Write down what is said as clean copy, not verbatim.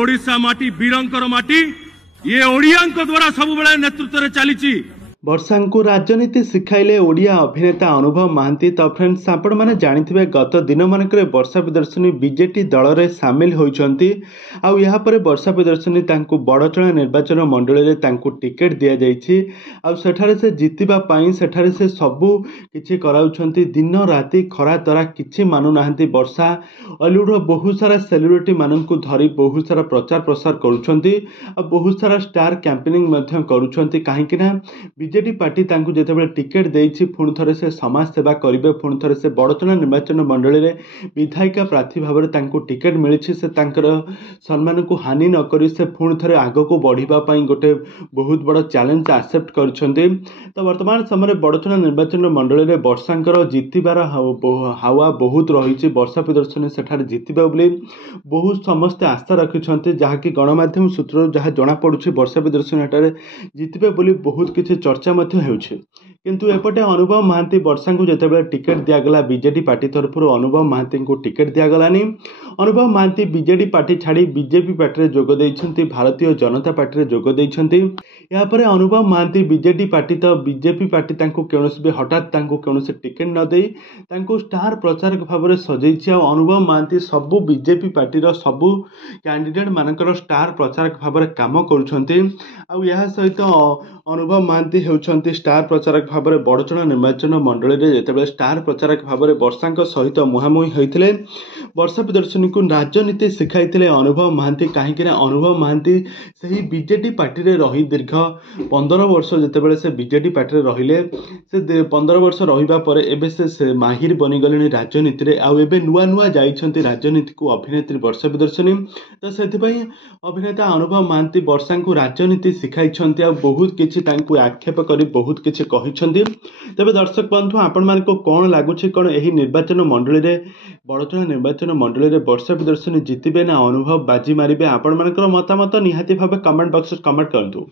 ओडिशा माटी वीरंकर माटी ये ओडियांक द्वारा सब बेले नेतृत्व रे चली। वर्षा को राजनीति शिखाइले ओडिया अभिनेता अनुभव महांती। तो फ्रेंड्स आपण मैंने जानी गत दिन मानक वर्षा प्रियदर्शिनी बीजेटी दल में सामिल होती। आपर वर्षा प्रियदर्शिनी बड़चणा निर्वाचन मंडल में टिकेट दि जाठार से जितवाई सेठारे से सबू किसी कराउछंती। दिन राति खरा तरा किसी मानुना वर्षा हॉलीवुड बहुत सारा सेलिब्रिटी मानन को धरी बहुत सारा प्रचार प्रसार करुछंती। बहुत सारा स्टार कैंपेनिंग करुछंती। कहीं बीजेडी पार्टी जिते टिकेट देछि पुणी थे से समाज सेवा करेंगे। पुणी थे से बड़चणा निर्वाचन मंडल में विधायिका प्रार्थी भाव में टिकेट मिली से सम्मान को हानि नक से पुणी थे आग को बढ़ापी गोटे बहुत बड़ चैलेंज एक्सेप्ट कर। तो वर्तमान समय बड़चणा निर्वाचन मंडल में वर्षांकर जितबार हावा बहुत रही। वर्षा प्रियदर्शिनी सेठारे जितबे बोली बहुत समस्ते आशा रखिंट जहाँकि गणमाध्यम सूत्र जहाँ जमापड़ी वर्षा प्रियदर्शिनी एटारे जितबे बोली बहुत किसी चर्चा किंतु एपटे अनुभव महांती वर्षा को जितेबाला टिकेट दिगला बीजेडी पार्टी तरफ अनुभव महांती को टिकेट दिगलानी। अनुभव महांती बीजेडी पार्टी छाड़ी बीजेपी पार्टी में जोग देइछंती, भारतीय जनता पार्टी में जोग देइछंती। यापर अनुभव महांती बीजेडी पार्टी तो बीजेपी पार्टी कौनसी भी हठात कौन टिकेट न दे स्टार प्रचारक भाव में सजै। अनुभव महांती सबू बीजेपी पार्टी सबू कैंडिडेट मानकर स्टार प्रचारक भाव में काम करुछंती। सहित अनुभव महांती होउछंती स्टार प्रचारक भाव में बड़चणा निर्वाचन मंडल में जिते स्टार प्रचारक भाव में वर्षा सहित मुहांमुही होते वर्षा प्रियदर्शिनी को राजनीति शिखाई अनुभव महांती। कहीं अनुभव महांती से बीजेडी पार्टी में रही दीर्घ 15 वर्ष जितेबाला से बीजेडी पार्टी में रहिले से 15 वर्ष रहिबा परे एबे से माहिर बनीगले राजनीति में। आउ एबे नुआ नुआ जाइछंती राजनीति को अभिनेत्री वर्षा प्रियदर्शिनी। तो से अभिनेता अनुभव महांती वर्षा को राजनीति शिखाई बहुत किसी आक्षेप कर बहुत किसी कही। तेज दर्शक बंधु आपण मान कौन लगुच कौन यही निर्वाचन मंडल में बड़चणा निर्वाचन मंडल में वर्षा प्रियदर्शिनी जितबे ना अनुभव बाजी मारे? आपण मान मतामत निहाती भाव कमेंट बॉक्स कमेंट करंतु।